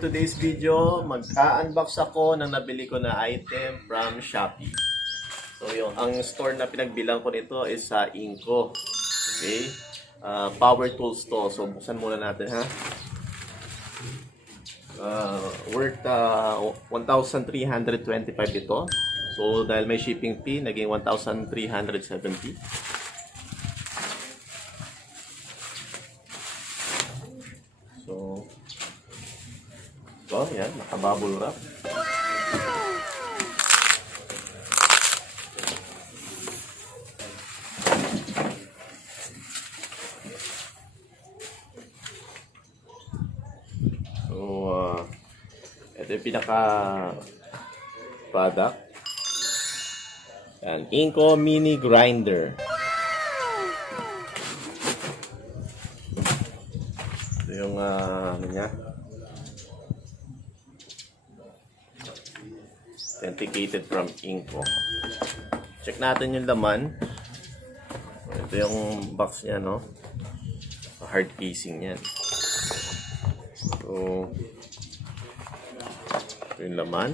for today's video, mag-unbox ako ng nabili ko na item from Shopee. So ang store na pinagbilang ko nito is sa iNGCO. Okay? Power tools to. So buksan muna natin ha. Worth 1,325 ito. So dahil may shipping fee, naging 1,370. So, yan, naka-bubble wrap. So, ito yung pinaka-product. Yan, iNGCO Mini Grinder. Ito yung, ano niya, authenticated from iNGCO. Check natin yung laman. Ito yung box niya, no? Hard casing yan. So, ito yung laman.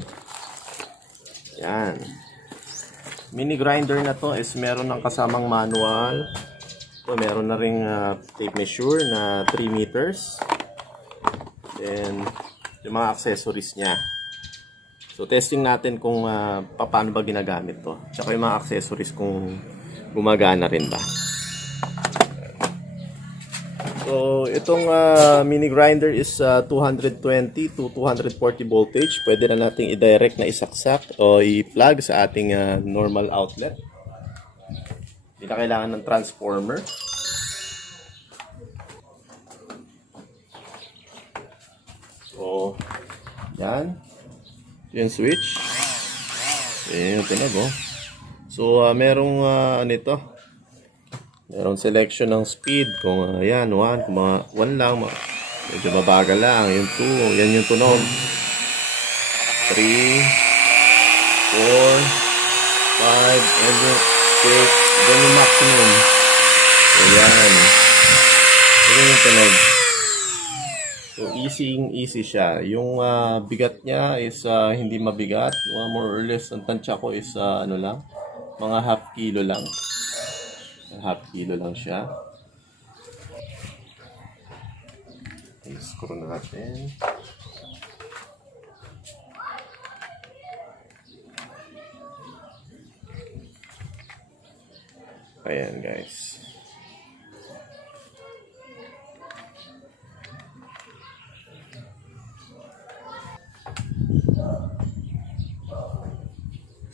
Yan. Mini grinder na to is meron ng kasamang manual. So, meron na ring tape measure na 3 meters. Then, yung mga accessories niya. So, testing natin kung paano ba ginagamit to. Tsaka yung mga accessories kung gumagana rin ba. So, itong mini grinder is 220 to 240 voltage. Pwede na natin i-direct na isaksak o i-plug sa ating normal outlet. Hindi na kailangan ng transformer. So, yan. Yung switch. Ayan yung tunog, oh. So, merong ano ito. Merong selection ng speed. Kung ayan, 1. Kung mga 1 lang, medyo mabagal lang. Yung 2. Yan yung tunog. 3, 4, 5, and 6. Yan yung maximum. Ayan. Ayan yung tunog. So, easy siya. Yung bigat niya is hindi mabigat. More or less, ang tansya ko is ano lang, mga half kilo lang. Half kilo lang siya. Okay, screw natin. Ayan, guys.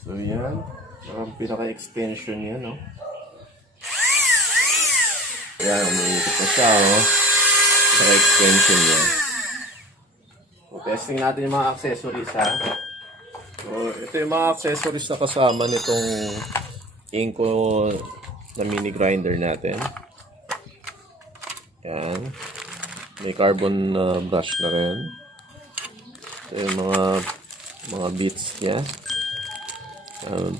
So, yan. Ang pinaka-extension niya, no? Ayan, umiikot na siya, oh. Pinaka-extension niya. So, testing natin yung mga accessories, ha? So, ito yung mga accessories na kasama nitong iNGCO na mini grinder natin. Yan. May carbon brush na rin. Ito yung mga bits niya.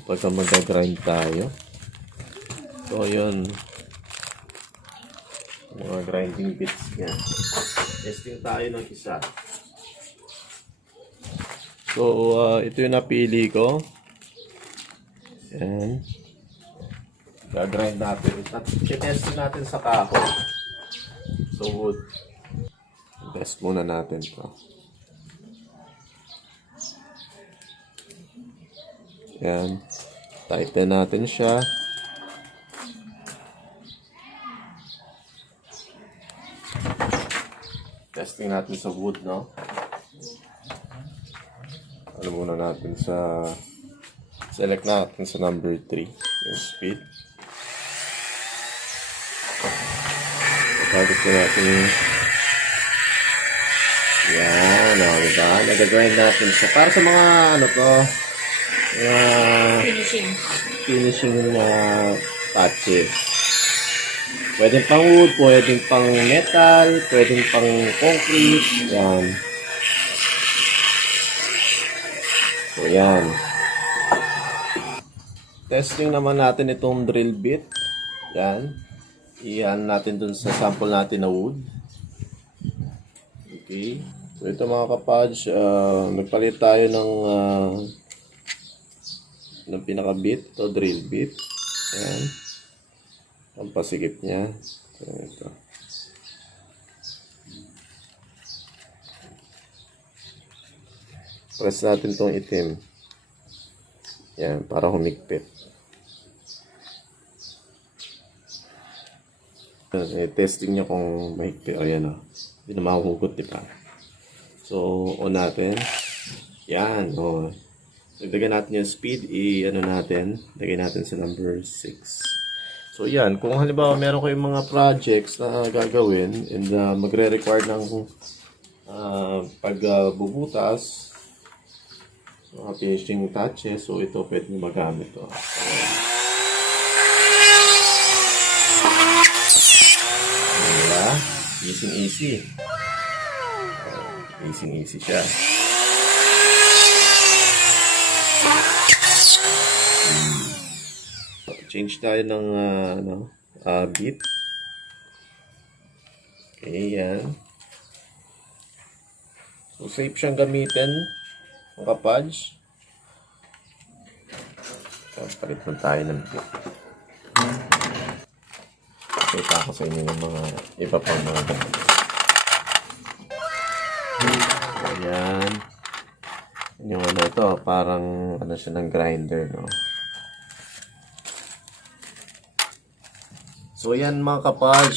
Pagka mag-grind tayo. So, yun. Mga grinding bits niya. Testing tayo ng isa. So, ito yung napili ko. Yan. Gagrind natin. At testing natin sa kahoy. So, wood. Test muna natin to. Yan. Tighten natin siya. Testing natin sa wood, no? Ano muna natin sa... Select natin sa number 3. Yung speed. Tapos natin yung... Yan. O, diba? Nag-grind natin siya. Para sa mga ano to... finishing patches. Pwedeng pang wood, pwedeng pang metal, pwedeng pang concrete. Yan. So, yan. Testing naman natin itong drill bit. Yan. Iyan natin dun sa sample natin na wood. Okay. So, So ito mga ka-FAJ, nagpalit tayo ng pinaka-bit, ito drill bit. Ayan. Ang pasikip niya. So ito. Press natin tong itim. Yan, para humigpit. Testing niya kung mahigpit. O yan o. Hindi na mahuhugot, diba? So, on natin. Yan, o. Dagdagan natin yung speed. Ano natin. Lagay natin sa number 6. So, yan. Kung halimbawa meron kayong mga projects na gagawin and magre-require ng pagbubutas, mga finishing touches, so ito pwede nyo magamit to. Diba? Easy. Easy siya. Change tayo ng beat. Okay, yan. So, safe siyang gamitin. Ang ka-FAJ. Palit mo tayo ng bit. Kita ko sa inyo ng mga iba pang mga gamit. Ayan. Yung ano ito, parang ano siya ng grinder, no? So yan mga ka-FAJ,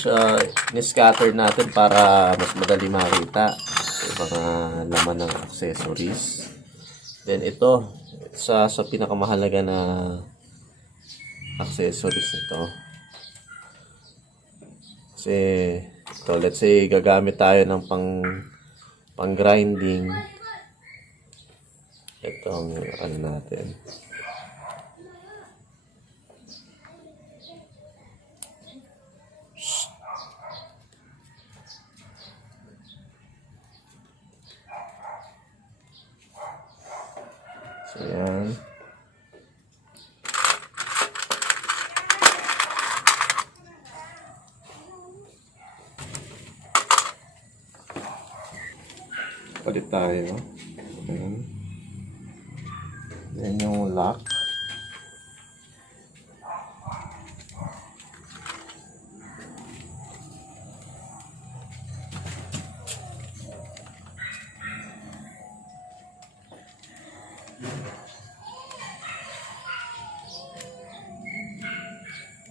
ni-scatter natin para mas madali makita yung mga laman ng accessories. Then ito, sa pinakamahalaga na accessories nito. Kasi ito, let's say gagamit tayo ng pang grinding. Ito ang ano natin. So, yan. Palit tayo. Ayan. Yan yung lock.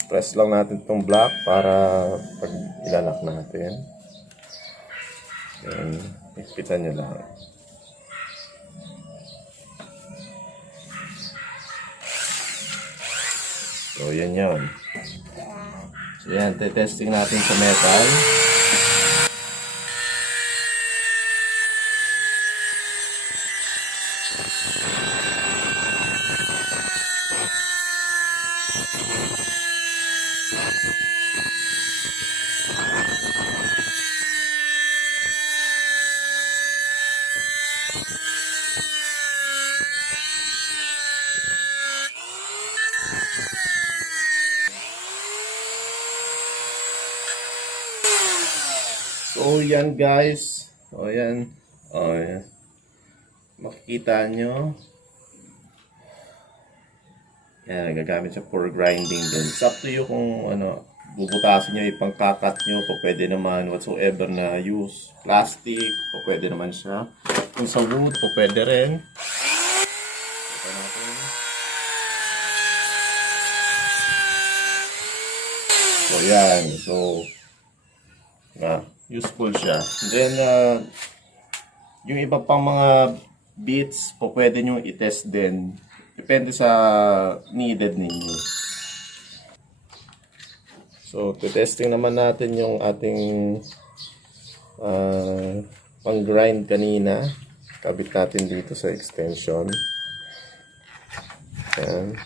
Press lang natin itong block para pag ilalak natin. Then, ikpitan nyo lang. So, yan yun. So, yan. Testing natin sa metal. So, yan guys. O, yan. O, yan. Makikita nyo. Yan, gagamit siya for grinding din. It's up to you kung ano, bubutasin nyo, ipang-kakat nyo. O pwede naman whatsoever na use. Plastic, o pwede naman siya. Kung sa wood, o pwede rin. Ito natin. So, yan. So, useful siya. Then, yung iba pang mga bits, po pwede nyo i-test din. Depende sa needed ninyo. So, testing naman natin yung ating pang-grind kanina. Kabit natin dito sa extension. Ayan.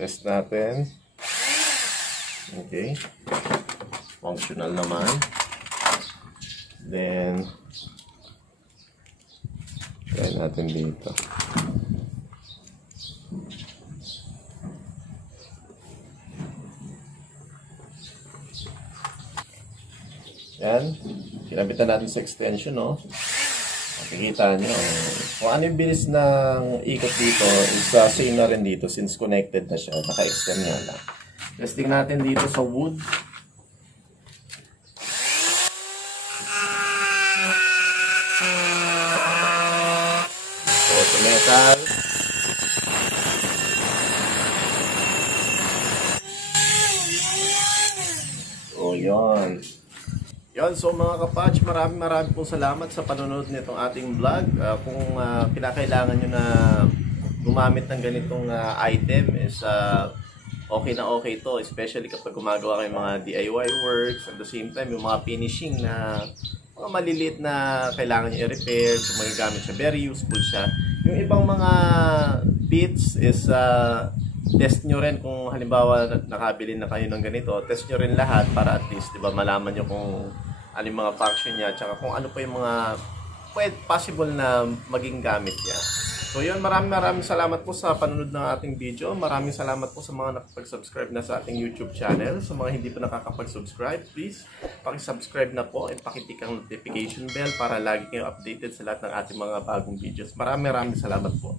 Test natin. Okay. Functional naman. Then, try natin dito. Yan. Kinabitan natin sa extension, no? Makikita nyo. Kung ano yung bilis ng ikot dito, is same na rin dito since connected na siya. Naka-extend nga lang. Testing natin dito sa wood. So, sa metal. So, yun. Yun, so mga ka-FAJ, maraming po salamat sa panonood nitong ating vlog. Kung kinakailangan nyo na gumamit ng ganitong item is okay na okay to, especially kapag gumagawa kayo mga DIY works, at the same time yung mga finishing na mga maliliit na kailangan nyo i-repair, so magagamit siya, very useful siya. Yung ibang mga bits is test nyo rin kung halimbawa nakabili na kayo ng ganito, test nyo rin lahat para at least, diba, malaman nyo kung ano yung mga function niya, tsaka kung ano pa yung mga possible na maging gamit niya. So yun, maraming salamat po sa panonood ng ating video. Maraming salamat po sa mga nakapag-subscribe na sa ating YouTube channel. Sa mga hindi pa nakakapag-subscribe, please paki-subscribe na po at pakitik ang notification bell para lagi kayong updated sa lahat ng ating mga bagong videos. Maraming salamat po.